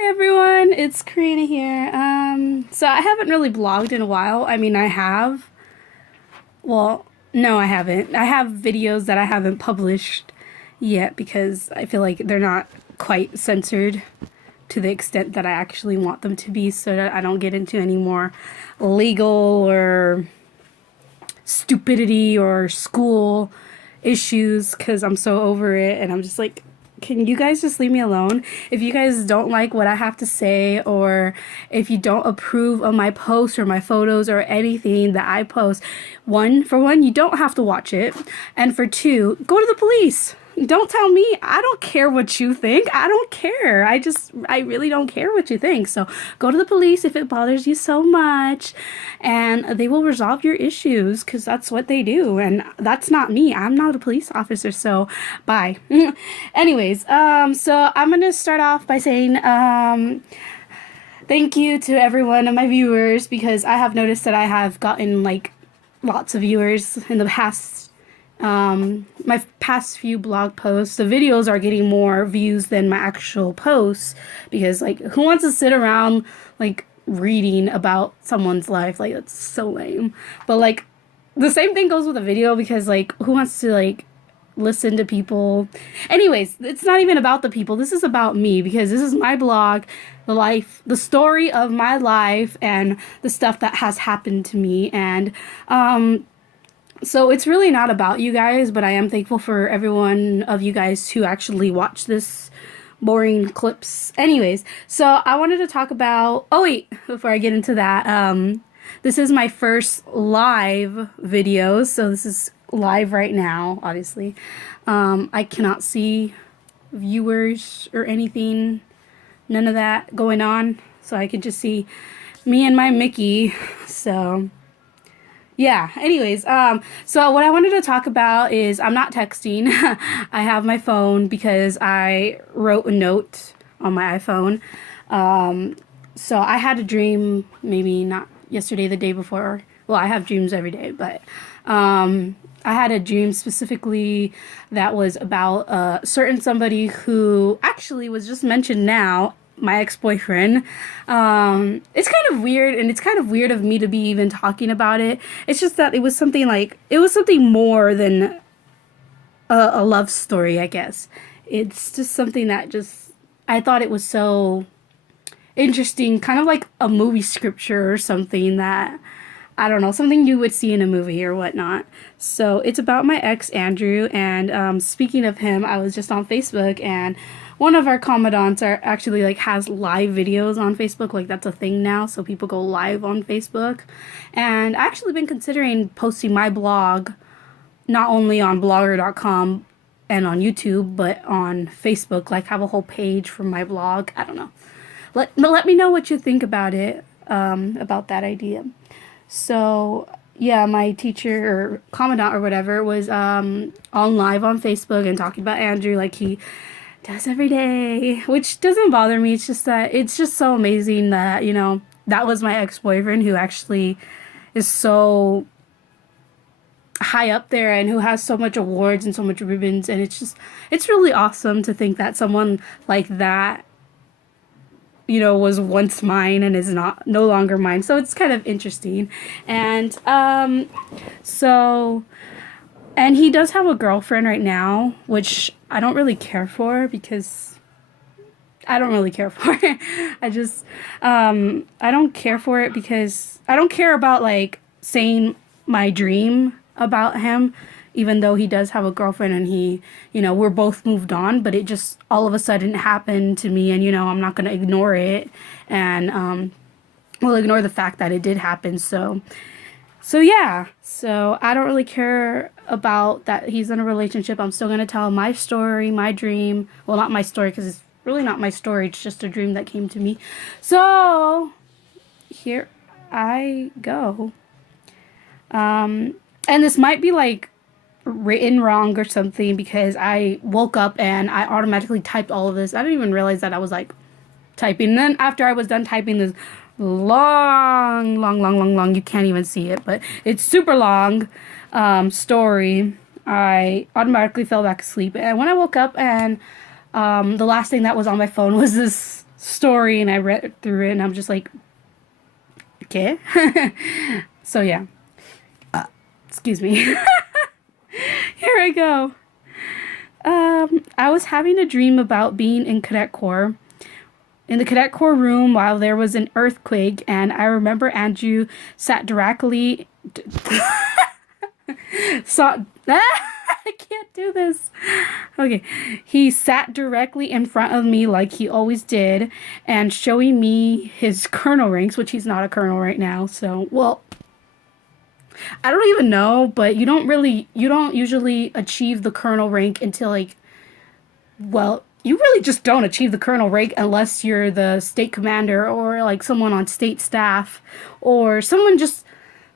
Hey everyone, it's Karina here. So I haven't really blogged in a while. I mean, I have. Well, no, I haven't. I have videos that I haven't published yet because I feel like they're not quite censored to the extent that I actually want them to be so that I don't get into any more legal or stupidity or school issues because I'm so over it and I'm just like, can you guys just leave me alone? If you guys don't like what I have to say, or if you don't approve of my posts or my photos or anything that I post, for one, you don't have to watch it. And for two, go to the police. Don't tell me. I don't care what you think. I don't care. I really don't care what you think. So go to the police if it bothers you so much, and they will resolve your issues because that's what they do. And that's not me. I'm not a police officer. So bye. Anyways, so I'm going to start off by saying, thank you to every one of my viewers because I have noticed that I have gotten like lots of viewers in the past my past few blog posts. The videos are getting more views than my actual posts because like who wants to sit around like reading about someone's life? Like that's so lame. But like the same thing goes with a video because like who wants to like listen to people? Anyways, it's not even about the people. This is about me because this is my blog, the story of my life and the stuff that has happened to me. And so it's really not about you guys, but I am thankful for every one of you guys who actually watch this boring clips. Anyways, so I wanted to talk about, oh wait, before I get into that, this is my first live video, so this is live right now, obviously. I cannot see viewers or anything, none of that going on, so I can just see me and my Mickey, so yeah, anyways, so what I wanted to talk about is I'm not texting. I have my phone because I wrote a note on my iPhone. So I had a dream, maybe not yesterday, the day before. Well, I have dreams every day, but I had a dream specifically that was about a certain somebody who actually was just mentioned now, my ex-boyfriend. It's kind of weird, and it's kind of weird of me to be even talking about it. It's just that it was something more than a love story, I guess. It's just something that I thought it was so interesting, kind of like a movie scripture or something that, I don't know, something you would see in a movie or whatnot. So it's about my ex, Andrew, and speaking of him, I was just on Facebook, and one of our commandants actually like has live videos on Facebook. Like that's a thing now, so people go live on Facebook. And I actually been considering posting my blog not only on blogger.com and on YouTube, but on Facebook, like have a whole page for my blog. I don't know. Let me know what you think about it, about that idea. So yeah, my teacher or commandant or whatever was on live on Facebook and talking about Andrew like he does every day, which doesn't bother me. It's just that it's just so amazing that, you know, that was my ex-boyfriend who actually is so high up there and who has so much awards and so much ribbons. And it's really awesome to think that someone like that, you know, was once mine and is no longer mine. So it's kind of interesting. And and he does have a girlfriend right now, which I don't really care for because I don't really care for it. I don't care for it because I don't care about like saying my dream about him, even though he does have a girlfriend and he, you know, we're both moved on, but it just all of a sudden happened to me, and, you know, I'm not going to ignore it, and we'll ignore the fact that it did happen. So yeah, so I don't really care about that he's in a relationship. I'm still going to tell my story, my dream. Well, not my story because it's really not my story. It's just a dream that came to me. So here I go. And this might be like written wrong or something because I woke up and I automatically typed all of this. I didn't even realize that I was like typing. And then after I was done typing this long, you can't even see it, but it's super long story, I automatically fell back asleep. And when I woke up and the last thing that was on my phone was this story, and I read through it, and I'm just like, okay. So yeah. Excuse me. Here I go. I was having a dream about being in Cadet Corps. In the Cadet Corps room while there was an earthquake, and I remember Andrew sat directly... I can't do this. Okay. He sat directly in front of me like he always did, and showing me his colonel ranks, which he's not a colonel right now, so, well... I don't even know, but you don't usually achieve the colonel rank until, like, well, you really just don't achieve the colonel rank unless you're the state commander or, like, someone on state staff or someone just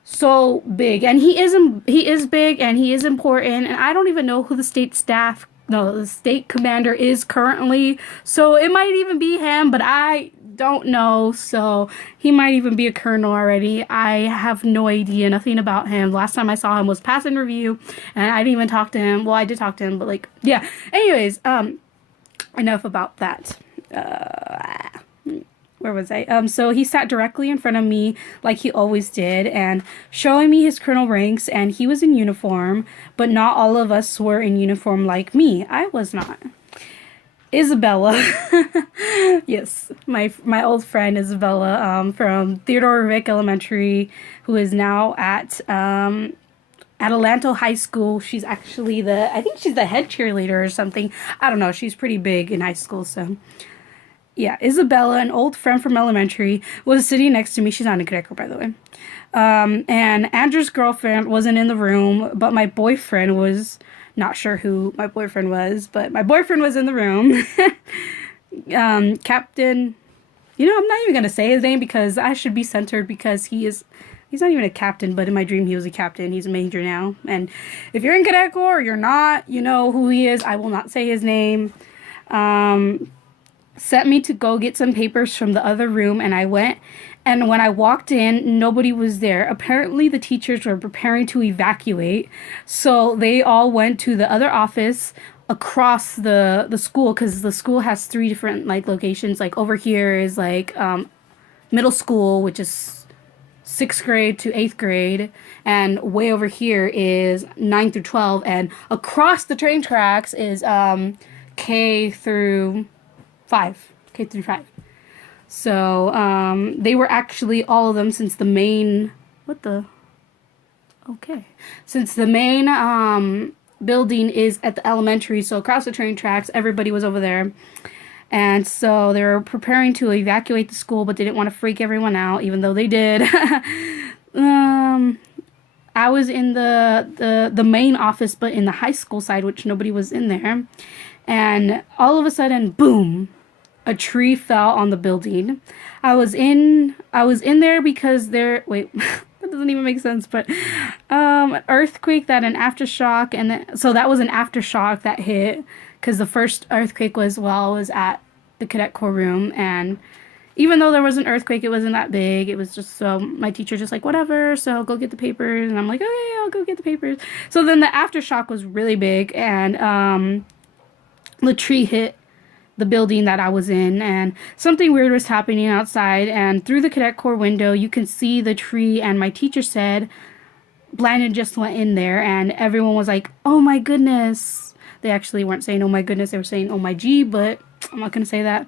so big. And he is big and he is important, and I don't even know who the state commander is currently, so it might even be him, but I don't know, so he might even be a colonel already. I have no idea, nothing about him. Last time I saw him was pass and review, and I didn't even talk to him. Well, I did talk to him, but like, yeah. Anyways, enough about that. Where was I? So he sat directly in front of me like he always did, and showing me his colonel ranks, and he was in uniform, but not all of us were in uniform like me. I was not. Isabella. Yes, my old friend Isabella from Theodore Vick Elementary, who is now at Adelanto High School. She's actually I think she's the head cheerleader or something. I don't know. She's pretty big in high school, so... Yeah, Isabella, an old friend from elementary, was sitting next to me. She's not in Cadet Corps, by the way. And Andrew's girlfriend wasn't in the room, but my boyfriend was... Not sure who my boyfriend was, but my boyfriend was in the room. Captain... You know, I'm not even going to say his name because I should be censored because he's not even a captain, but in my dream he was a captain. He's a major now. And if you're in Cadet Corps or you're not, you know who he is. I will not say his name. Sent me to go get some papers from the other room, and I went. And when I walked in, nobody was there. Apparently, the teachers were preparing to evacuate, so they all went to the other office across the school, because the school has 3 different, like, locations. Like, over here is, like, middle school, which is 6th grade to 8th grade, and way over here is 9 through 12, and across the train tracks is K through 5. So, they were actually all of them, since the main... Since the main building is at the elementary, so across the train tracks, everybody was over there. And so they were preparing to evacuate the school, but they didn't want to freak everyone out, even though they did. I was in the main office, but in the high school side, which nobody was in there. And all of a sudden, boom, a tree fell on the building. I was in there because wait, that doesn't even make sense, but an earthquake, an aftershock, and so that was an aftershock that hit, because the first earthquake was at the Cadet Corps room, and even though there was an earthquake, it wasn't that big. It was just, so my teacher just like, whatever, so go get the papers, and I'm like, okay, I'll go get the papers. So then the aftershock was really big, and the tree hit the building that I was in, and something weird was happening outside, and through the Cadet Corps window you can see the tree, and my teacher said Blandon just went in there, and everyone was like, oh my goodness. They actually weren't saying oh my goodness, they were saying oh my gee, but I'm not gonna say that.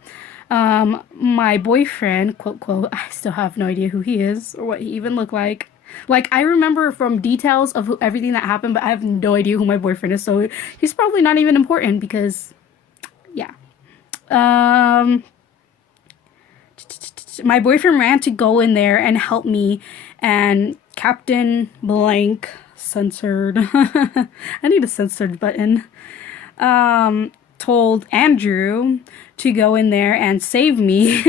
My boyfriend, quote quote, I still have no idea who he is or what he even looked like. Like, I remember from details of everything that happened, but I have no idea who my boyfriend is, so he's probably not even important, because yeah. My boyfriend ran to go in there and help me, and Captain Blank, censored, I need a censored button, told Andrew to go in there and save me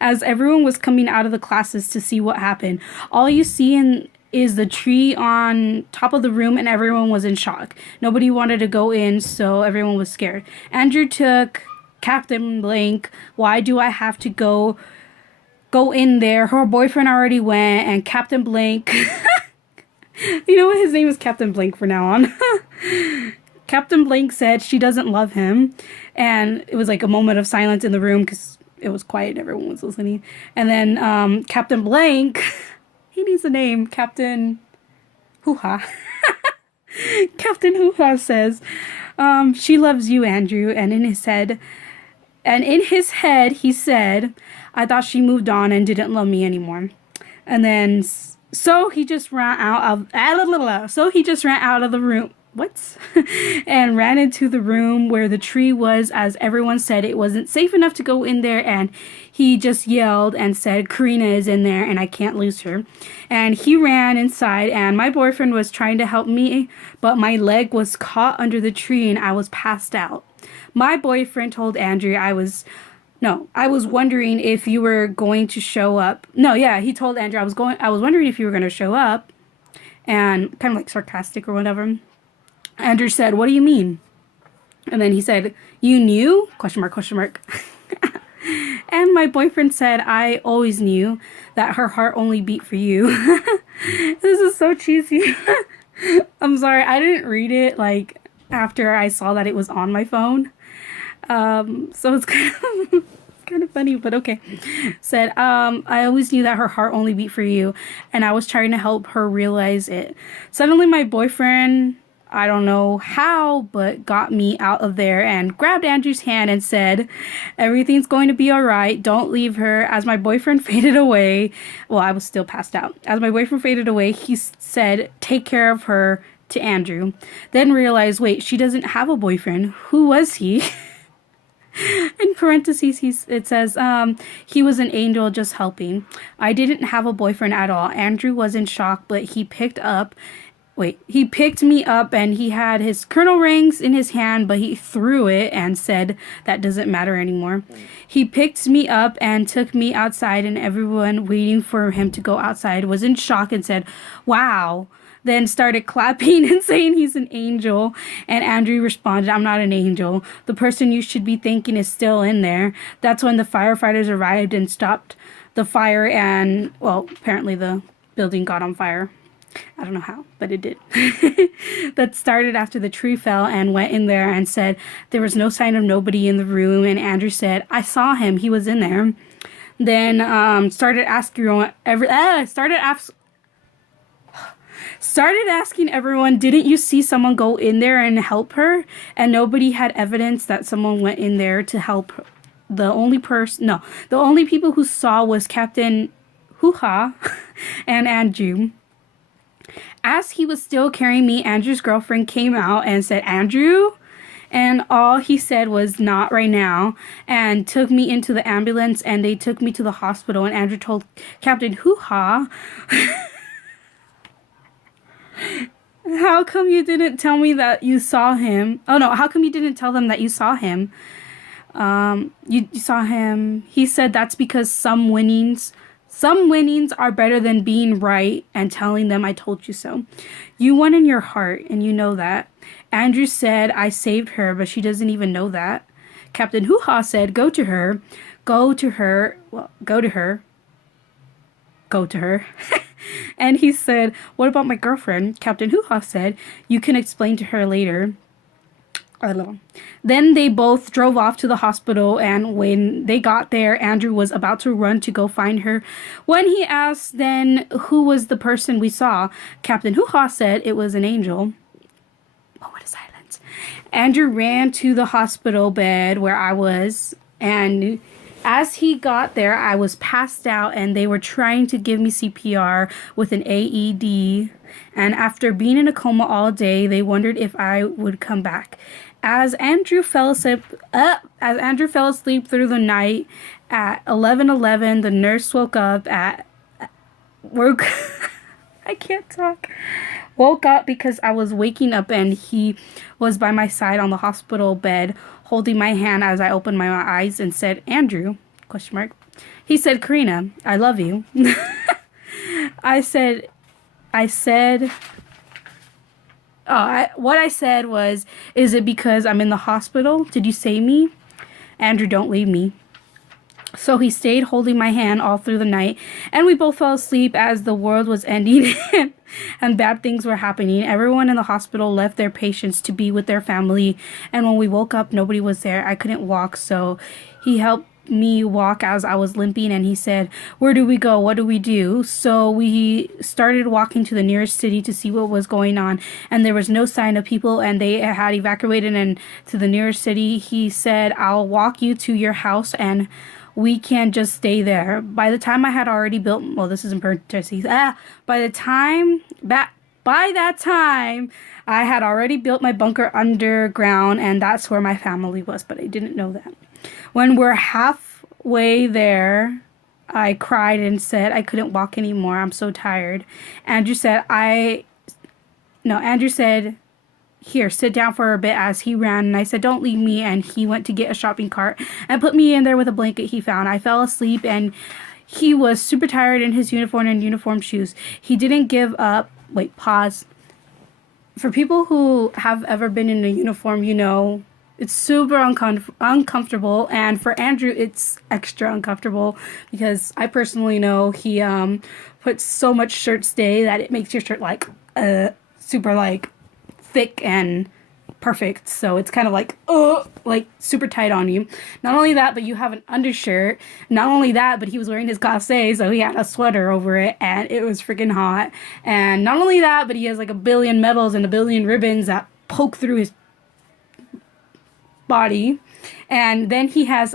as everyone was coming out of the classes to see what happened. All you see is the tree on top of the room, and everyone was in shock. Nobody wanted to go in, so everyone was scared. Andrew took Captain Blank. Why do I have to go in there? Her boyfriend already went, and Captain Blank... You know what? His name is Captain Blank for now on. Captain Blank said she doesn't love him, and it was like a moment of silence in the room, because it was quiet. Everyone was listening. And then Captain Blank, he needs a name. Captain Hoo-Ha. Captain Hoo-Ha says, she loves you, Andrew. And in his head, he said, I thought she moved on and didn't love me anymore. And then, so he just ran out of the room. What? And ran into the room where the tree was, as everyone said it wasn't safe enough to go in there. And he just yelled and said, Karina is in there and I can't lose her. And he ran inside, and my boyfriend was trying to help me, but my leg was caught under the tree and I was passed out. My boyfriend told Andrew I was wondering if you were going to show up. He told Andrew I was wondering if you were going to show up, and kind of like sarcastic or whatever. Andrew said, what do you mean? And then he said, you knew? Question mark, question mark. And my boyfriend said, I always knew that her heart only beat for you. This is so cheesy. I'm sorry, I didn't read it like after I saw that it was on my phone. So it's kind of funny, but okay. Said, I always knew that her heart only beat for you, and I was trying to help her realize it. Suddenly my boyfriend, I don't know how, but got me out of there and grabbed Andrew's hand and said, everything's going to be all right. Don't leave her. As my boyfriend faded away, well, I was still passed out. As my boyfriend faded away, he said, take care of her, to Andrew. Then realized, wait, she doesn't have a boyfriend. Who was he? In parentheses, it says, he was an angel just helping. I didn't have a boyfriend at all. Andrew was in shock, but he picked me up and he had his colonel rings in his hand, but he threw it and said, that doesn't matter anymore. He picked me up and took me outside, and everyone waiting for him to go outside was in shock and said, wow. Then started clapping and saying he's an angel. And Andrew responded, I'm not an angel. The person you should be thanking is still in there. That's when the firefighters arrived and stopped the fire, and, well, apparently the building got on fire. I don't know how, but it did. That started after the tree fell, and went in there and said there was no sign of nobody in the room. And Andrew said, I saw him. He was in there. Then started asking everyone, didn't you see someone go in there and help her? And nobody had evidence that someone went in there to help her. The only people who saw was Captain Hoo-Ha and Andrew. As he was still carrying me, Andrew's girlfriend came out and said, Andrew? And all he said was, not right now, and took me into the ambulance, and they took me to the hospital. And Andrew told Captain Hoo-Ha, how come you didn't tell me that you saw him? Oh no, how come you didn't tell them that you saw him? You saw him. He said that's because some winnings are better than being right and telling them I told you so. You won in your heart, and you know that. Andrew said I saved her, but she doesn't even know that. Captain Hoo-Ha said, go to her. And he said, what about my girlfriend? Captain Hoo-Ha said, you can explain to her later. Then they both drove off to the hospital, and when they got there, Andrew was about to run to go find her. When he asked then who was the person we saw, Captain Hoo-Ha said it was an angel. Oh, what a silence. Andrew ran to the hospital bed where I was, and as he got there, I was passed out, and they were trying to give me CPR with an AED. And after being in a coma all day, they wondered if I would come back. As Andrew fell asleep through the night at 11:11, the nurse woke up because I was waking up, and he was by my side on the hospital bed, holding my hand as I opened my eyes, and said, Andrew, ? He said, Karina, I love you. What I said was, is it because I'm in the hospital? Did you save me? Andrew, don't leave me. So he stayed holding my hand all through the night, and we both fell asleep as the world was ending and bad things were happening. Everyone in the hospital left their patients to be with their family, and when we woke up, nobody was there. I couldn't walk, so he helped me walk as I was limping, and he said, "Where do we go? What do we do?" So we started walking to the nearest city to see what was going on, and there was no sign of people, and they had evacuated and to the nearest city. He said, "I'll walk you to your house, and we can just stay there." By the time I had already built, well, this is in parentheses. By that time, I had already built my bunker underground, and that's where my family was, but I didn't know that. When we're halfway there, I cried and said I couldn't walk anymore. I'm so tired. Andrew said, "Here, sit down for a bit," as he ran, and I said, "Don't leave me," and he went to get a shopping cart and put me in there with a blanket he found. I fell asleep, and he was super tired in his uniform and uniform shoes. He didn't give up. Wait, pause. For people who have ever been in a uniform, you know, it's super uncomfortable, and for Andrew, it's extra uncomfortable because I personally know he puts so much shirt stay that it makes your shirt like super like thick and perfect. So it's kind of like super tight on you. Not only that, but you have an undershirt. Not only that, but he was wearing his cassé, so he had a sweater over it, and it was freaking hot. And not only that, but he has like a billion medals and a billion ribbons that poke through his body. And then he has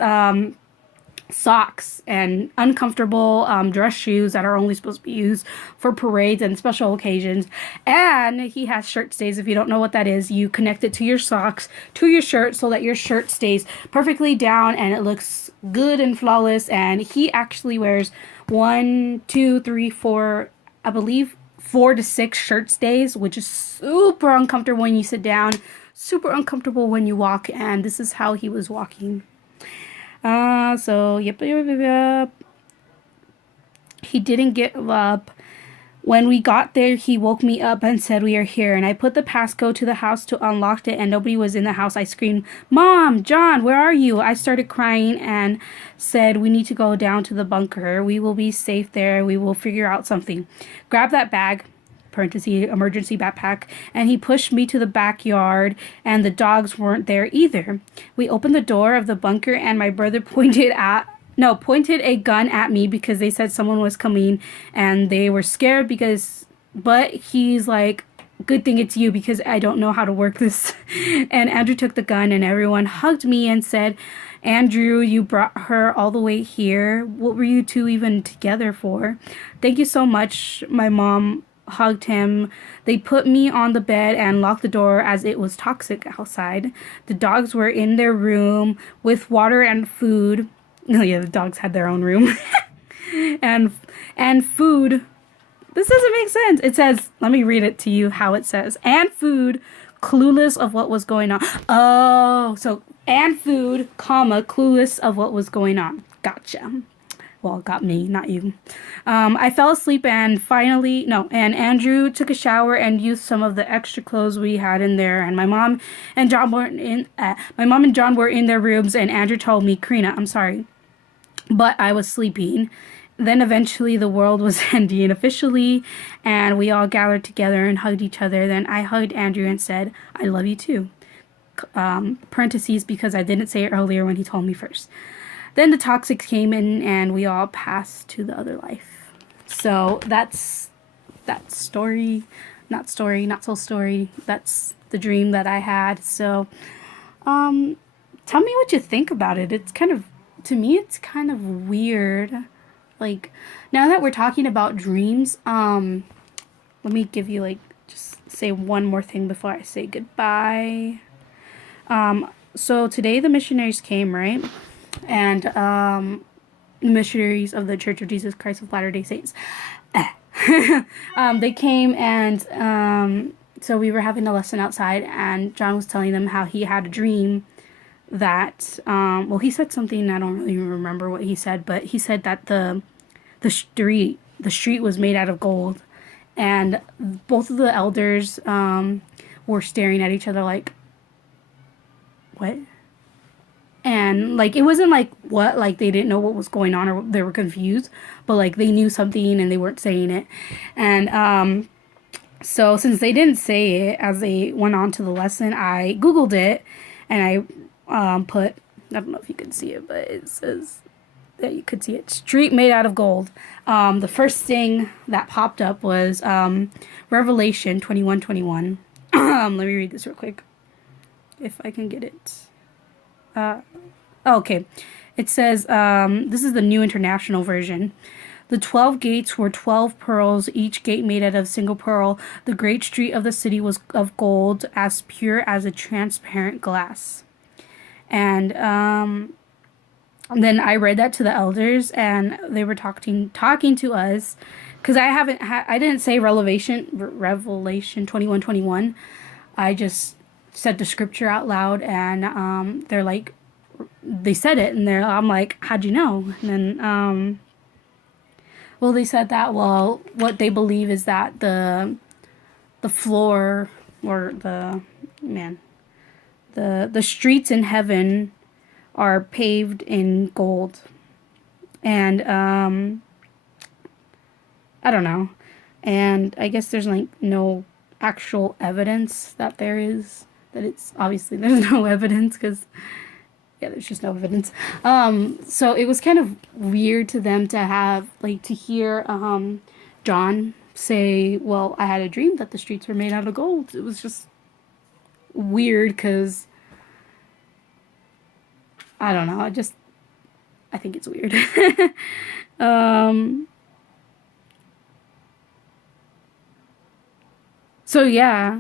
socks and uncomfortable dress shoes that are only supposed to be used for parades and special occasions. And he has shirt stays. If you don't know what that is, you connect it to your socks to your shirt so that your shirt stays perfectly down and it looks good and flawless. And he actually wears 1, 2, 3, 4, I believe 4 to 6 shirt stays, which is super uncomfortable when you sit down, super uncomfortable when you walk. And this is how he was walking. Yep. He didn't give up. When we got there, he woke me up and said, "We are here." And I put the passcode to the house to unlock it, and nobody was in the house. I screamed, "Mom, John, where are you?" I started crying and said, "We need to go down to the bunker. We will be safe there. We will figure out something. Grab that bag," parenthesis, emergency backpack, and he pushed me to the backyard, and the dogs weren't there either. We opened the door of the bunker, and my brother pointed a gun at me because they said someone was coming, and they were scared but he's like, "Good thing it's you because I don't know how to work this." And Andrew took the gun, and everyone hugged me and said, "Andrew, you brought her all the way here. What were you two even together for? Thank you so much." My mom hugged him. They put me on the bed and locked the door as it was toxic outside. The dogs were in their room with water and food. Oh yeah, the dogs had their own room. and food. This doesn't make sense. It says, let me read it to you how it says. And food, clueless of what was going on. Oh, so and food, comma, clueless of what was going on. Gotcha. Well, it got me, not you. I fell asleep and Andrew took a shower and used some of the extra clothes we had in there. And my mom and John were in their rooms, and Andrew told me, "Karina, I'm sorry, but I was sleeping." Then eventually the world was ending officially, and we all gathered together and hugged each other. Then I hugged Andrew and said, "I love you too." Parentheses, because I didn't say it earlier when he told me first. Then the toxics came in, and we all passed to the other life. So that's that story. Not so story. That's the dream that I had. So, tell me what you think about it. To me, it's kind of weird. Like, now that we're talking about dreams, let me give you, just say one more thing before I say goodbye. So today the missionaries came, right? And missionaries of the Church of Jesus Christ of Latter-day Saints. They came, and so we were having a lesson outside, and John was telling them how he had a dream that he said something, I don't really remember what he said, but he said that the street was made out of gold, and both of the elders were staring at each other like, what? And it wasn't what, they didn't know what was going on, or they were confused, but they knew something and they weren't saying it. And so since they didn't say it as they went on to the lesson, I Googled it, and I put, I don't know if you can see it, but it says that you could see it. Street made out of gold. The first thing that popped up was Revelation 21:21. Let me read this real quick, if I can get it. Okay. It says, this is the New International Version. The 12 gates were 12 pearls, each gate made out of single pearl. The great street of the city was of gold, as pure as a transparent glass. And then I read that to the elders, and they were talking to us, because I didn't say Revelation 21:21. I just said the scripture out loud, and they're like, they said it, and I'm like, how'd you know? And then well, they said that, well, what they believe is that the floor, or the streets in heaven are paved in gold. And I don't know. And I guess there's like no actual evidence that there is, that it's, obviously there's no evidence, because yeah, there's just no evidence. So it was kind of weird to them to have, like, to hear John say, well, I had a dream that the streets were made out of gold. It was just weird, because I don't know, I think it's weird. So yeah.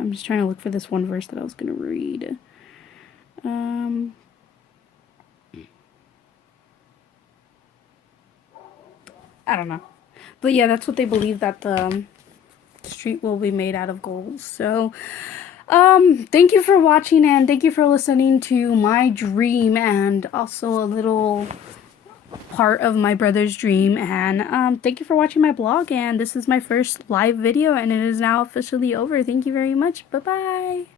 I'm just trying to look for this one verse that I was going to read. I don't know. But yeah, that's what they believe, that the street will be made out of gold. So, thank you for watching, and thank you for listening to my dream, and also a little part of my brother's dream. And thank you for watching my blog, and this is my first live video, and it is now officially over. Thank you very much. Bye bye.